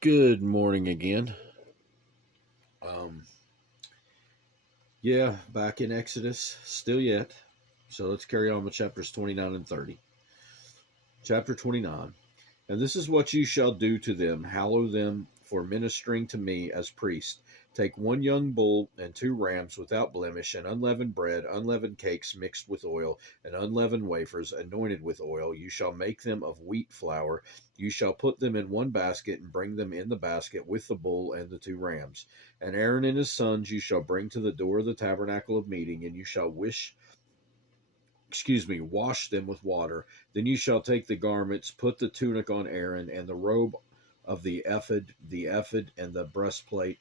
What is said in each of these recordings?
Good morning again. Um, back in Exodus, still yet. So let's carry on with chapters 29 and 30. Chapter 29. And this is what you shall do to them: hallow them for ministering to me as priests. Take one young bull and two rams without blemish, and unleavened bread, unleavened cakes mixed with oil, and unleavened wafers anointed with oil. You shall make them of wheat flour. You shall put them in one basket, and bring them in the basket with the bull and the two rams. And Aaron and his sons you shall bring to the door of the tabernacle of meeting, and you shall wash them with water. Then you shall take the garments, put the tunic on Aaron, and the robe of the ephod, and the breastplate,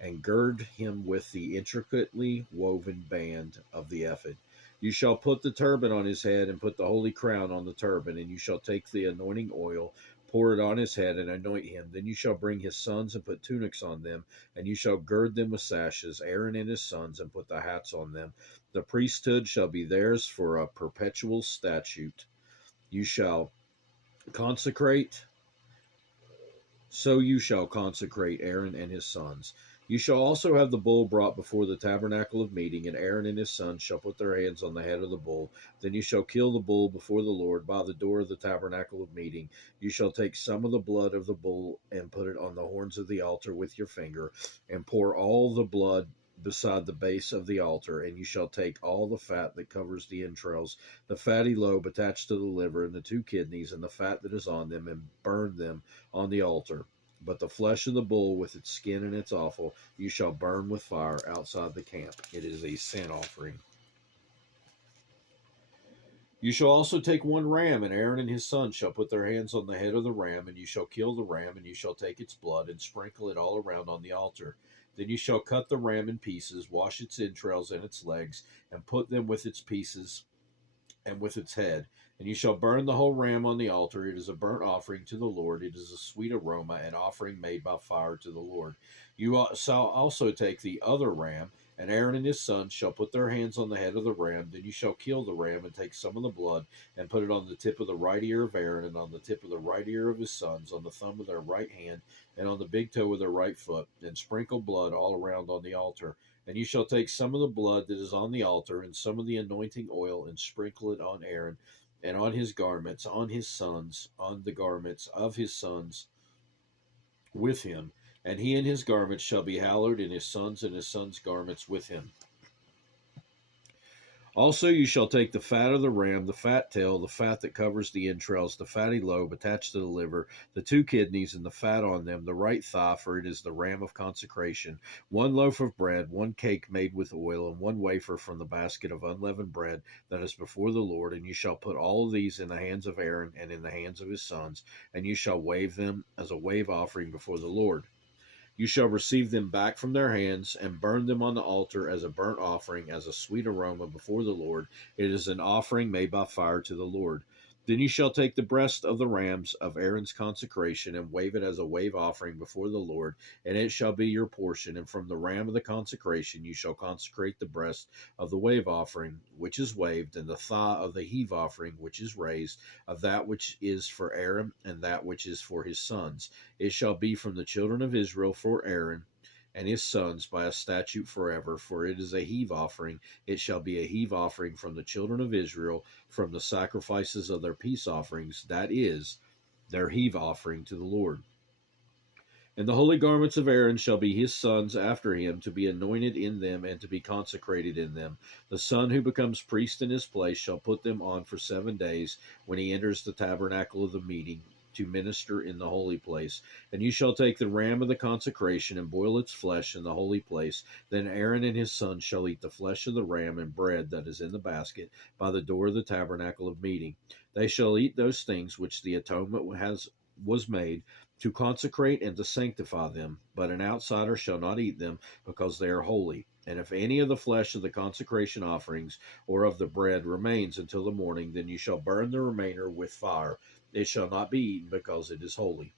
and gird him with the intricately woven band of the ephod. You shall put the turban on his head, and put the holy crown on the turban, and you shall take the anointing oil, pour it on his head, and anoint him. Then you shall bring his sons, and put tunics on them, and you shall gird them with sashes, Aaron and his sons, and put the hats on them. The priesthood shall be theirs for a perpetual statute. You shall consecrate, so you shall consecrate Aaron and his sons. You shall also have the bull brought before the tabernacle of meeting, and Aaron and his sons shall put their hands on the head of the bull. Then you shall kill the bull before the Lord by the door of the tabernacle of meeting. You shall take some of the blood of the bull and put it on the horns of the altar with your finger, and pour all the blood beside the base of the altar. And you shall take all the fat that covers the entrails, the fatty lobe attached to the liver, and the two kidneys, and the fat that is on them, and burn them on the altar. But the flesh of the bull with its skin and its offal you shall burn with fire outside the camp. It is a sin offering. You shall also take one ram, and Aaron and his sons shall put their hands on the head of the ram, and you shall kill the ram, and you shall take its blood and sprinkle it all around on the altar. Then you shall cut the ram in pieces, wash its entrails and its legs, and put them with its pieces and with its head. And you shall burn the whole ram on the altar. It is a burnt offering to the Lord. It is a sweet aroma, an offering made by fire to the Lord. You shall also take the other ram, and Aaron and his sons shall put their hands on the head of the ram. Then you shall kill the ram, and take some of the blood, and put it on the tip of the right ear of Aaron, and on the tip of the right ear of his sons, on the thumb of their right hand, and on the big toe of their right foot, and sprinkle blood all around on the altar. And you shall take some of the blood that is on the altar, and some of the anointing oil, and sprinkle it on Aaron, and on his garments, on his sons, on the garments of his sons with him. And he and his garments shall be hallowed, and his sons' garments with him. Also, you shall take the fat of the ram, the fat tail, the fat that covers the entrails, the fatty lobe attached to the liver, the two kidneys, and the fat on them, the right thigh, for it is the ram of consecration, one loaf of bread, one cake made with oil, and one wafer from the basket of unleavened bread that is before the Lord. And you shall put all of these in the hands of Aaron and in the hands of his sons, and you shall wave them as a wave offering before the Lord. You shall receive them back from their hands, and burn them on the altar as a burnt offering, as a sweet aroma before the Lord. It is an offering made by fire to the Lord. Then you shall take the breast of the rams of Aaron's consecration, and wave it as a wave offering before the Lord, and it shall be your portion. And from the ram of the consecration you shall consecrate the breast of the wave offering, which is waved, and the thigh of the heave offering, which is raised, of that which is for Aaron, and that which is for his sons. It shall be from the children of Israel for Aaron and his sons by a statute forever, for it is a heave offering. It shall be a heave offering from the children of Israel, from the sacrifices of their peace offerings, that is, their heave offering to the Lord. And the holy garments of Aaron shall be his sons after him, to be anointed in them and to be consecrated in them. The son who becomes priest in his place shall put them on for 7 days when he enters the tabernacle of the meeting, to minister in the holy place. And you shall take the ram of the consecration, and boil its flesh in the holy place. Then Aaron and his sons shall eat the flesh of the ram and bread that is in the basket by the door of the tabernacle of meeting. They shall eat those things which the atonement was made to consecrate and to sanctify them, but an outsider shall not eat them, because they are holy. And if any of the flesh of the consecration offerings or of the bread remains until the morning, then you shall burn the remainder with fire. It shall not be eaten, because it is holy.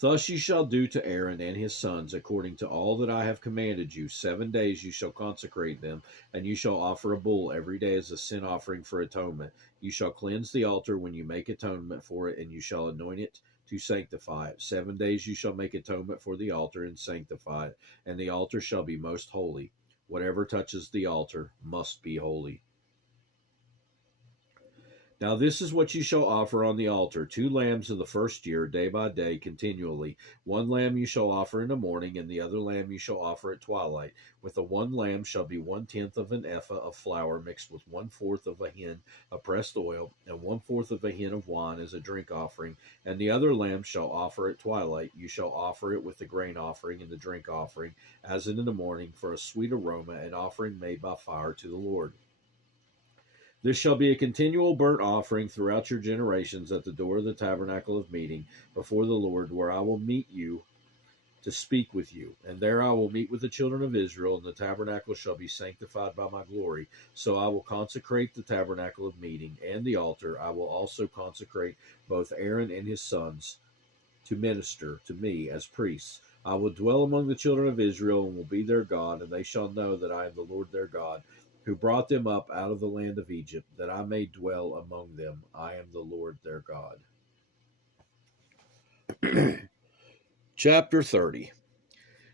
Thus you shall do to Aaron and his sons according to all that I have commanded you. 7 days you shall consecrate them, and you shall offer a bull every day as a sin offering for atonement. You shall cleanse the altar when you make atonement for it, and you shall anoint it to sanctify it. 7 days you shall make atonement for the altar and sanctify it, and the altar shall be most holy. Whatever touches the altar must be holy. Now this is what you shall offer on the altar: 2 lambs of the first year, day by day, continually. 1 lamb you shall offer in the morning, and the other lamb you shall offer at twilight. With the 1 lamb shall be 1/10 of an ephah of flour mixed with 1/4 of a hin of pressed oil, and 1/4 of a hin of wine as a drink offering. And the other lamb shall offer at twilight. You shall offer it with the grain offering and the drink offering, as in the morning, for a sweet aroma, an offering made by fire to the Lord. This shall be a continual burnt offering throughout your generations at the door of the tabernacle of meeting before the Lord, where I will meet you to speak with you. And there I will meet with the children of Israel, and the tabernacle shall be sanctified by my glory. So I will consecrate the tabernacle of meeting and the altar. I will also consecrate both Aaron and his sons to minister to me as priests. I will dwell among the children of Israel and will be their God, and they shall know that I am the Lord their God, who brought them up out of the land of Egypt, that I may dwell among them. I am the Lord their God. Chapter 30.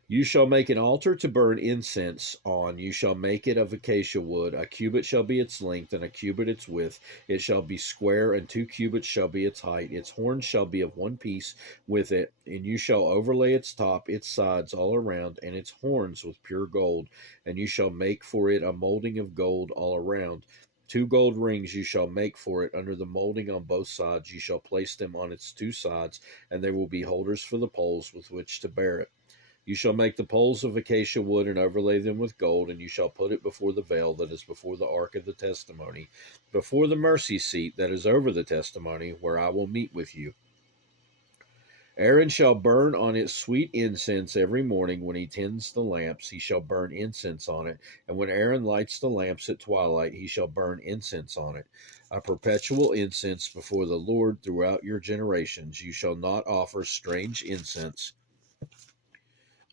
You shall make an altar to burn incense on. You shall make it of acacia wood. A cubit shall be its length, and a cubit its width. It shall be square, and 2 cubits shall be its height. Its horns shall be of one piece with it, and you shall overlay its top, its sides all around, and its horns with pure gold. And you shall make for it a molding of gold all around. 2 gold rings you shall make for it under the molding on both sides. You shall place them on its 2 sides, and they will be holders for the poles with which to bear it. You shall make the poles of acacia wood and overlay them with gold, and you shall put it before the veil that is before the ark of the testimony, before the mercy seat that is over the testimony, where I will meet with you. Aaron shall burn on it sweet incense every morning when he tends the lamps. He shall burn incense on it. And when Aaron lights the lamps at twilight, he shall burn incense on it, a perpetual incense before the Lord throughout your generations. You shall not offer strange incense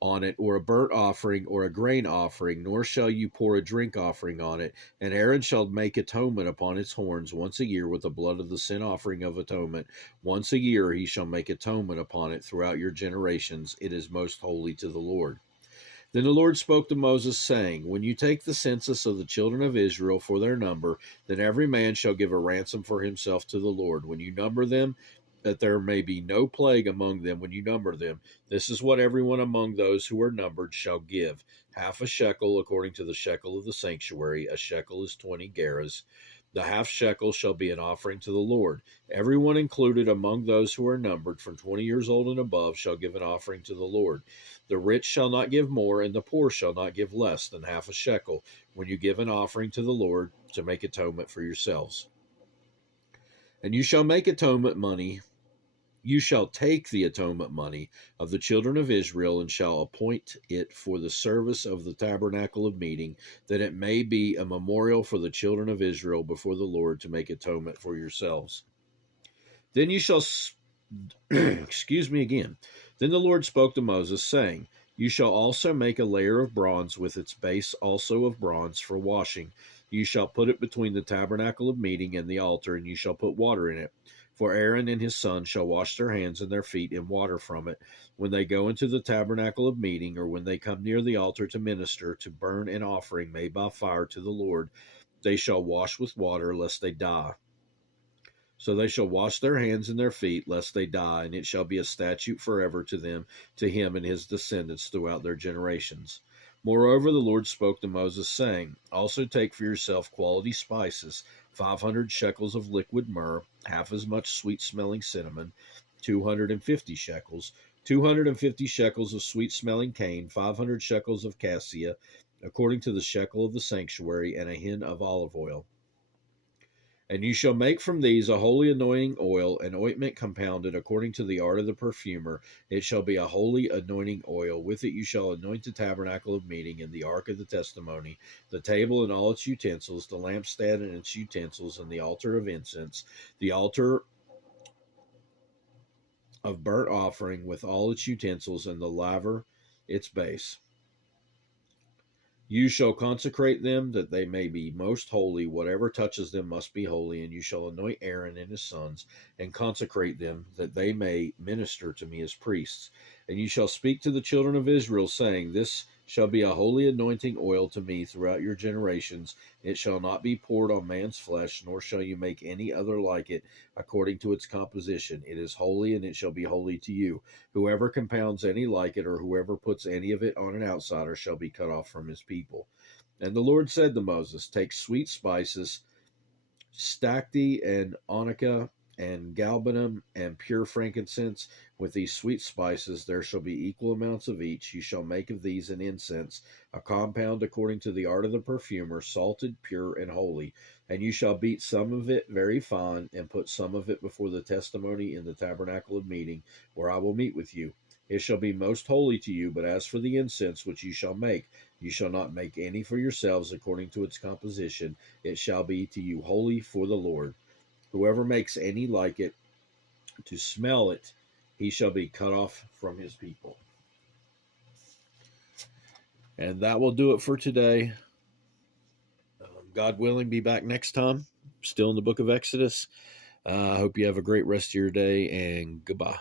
on it, or a burnt offering, or a grain offering, nor shall you pour a drink offering on it. And Aaron shall make atonement upon its horns once a year with the blood of the sin offering of atonement. Once a year he shall make atonement upon it throughout your generations. It is most holy to the Lord. Then the Lord spoke to Moses, saying, When you take the census of the children of Israel for their number, then every man shall give a ransom for himself to the Lord. When you number them, that there may be no plague among them when you number them. This is what everyone among those who are numbered shall give: half a shekel according to the shekel of the sanctuary. A shekel is 20 gerahs. The half shekel shall be an offering to the Lord. Everyone included among those who are numbered from 20 years old and above shall give an offering to the Lord. The rich shall not give more, and the poor shall not give less than half a shekel when you give an offering to the Lord to make atonement for yourselves. And you shall make atonement money. You shall take the atonement money of the children of Israel, and shall appoint it for the service of the tabernacle of meeting, that it may be a memorial for the children of Israel before the Lord to make atonement for yourselves. Then you shall, excuse me again. Then the Lord spoke to Moses, saying, You shall also make a layer of bronze with its base also of bronze for washing. You shall put it between the tabernacle of meeting and the altar, and you shall put water in it. For Aaron and his sons shall wash their hands and their feet in water from it when they go into the tabernacle of meeting, or when they come near the altar to minister, to burn an offering made by fire to the Lord. They shall wash with water, lest they die. So they shall wash their hands and their feet, lest they die, and it shall be a statute forever to them, to him and his descendants throughout their generations. Moreover, the Lord spoke to Moses, saying, Also take for yourself quality spices, 500 shekels of liquid myrrh, half as much sweet-smelling cinnamon, 250 shekels, 250 shekels of sweet-smelling cane, 500 shekels of cassia, according to the shekel of the sanctuary, and a hin of olive oil. And you shall make from these a holy anointing oil, an ointment compounded according to the art of the perfumer. It shall be a holy anointing oil. With it you shall anoint the tabernacle of meeting and the ark of the testimony, the table and all its utensils, the lampstand and its utensils, and the altar of incense, the altar of burnt offering with all its utensils, and the laver its base. You shall consecrate them that they may be most holy. Whatever touches them must be holy. And you shall anoint Aaron and his sons and consecrate them that they may minister to me as priests. And you shall speak to the children of Israel, saying, This shall be a holy anointing oil to me throughout your generations. It shall not be poured on man's flesh, nor shall you make any other like it according to its composition. It is holy, and it shall be holy to you. Whoever compounds any like it, or whoever puts any of it on an outsider, shall be cut off from his people. And the Lord said to Moses, Take sweet spices, stacte and onycha, and galbanum, and pure frankincense. With these sweet spices there shall be equal amounts of each. You shall make of these an incense, a compound according to the art of the perfumer, salted, pure, and holy. And you shall beat some of it very fine, and put some of it before the testimony in the tabernacle of meeting, where I will meet with you. It shall be most holy to you. But as for the incense which you shall make, you shall not make any for yourselves according to its composition. It shall be to you holy for the Lord. Whoever makes any like it to smell it, he shall be cut off from his people. And that will do it for today. God willing, be back next time. Still in the book of Exodus. I hope you have a great rest of your day, and goodbye.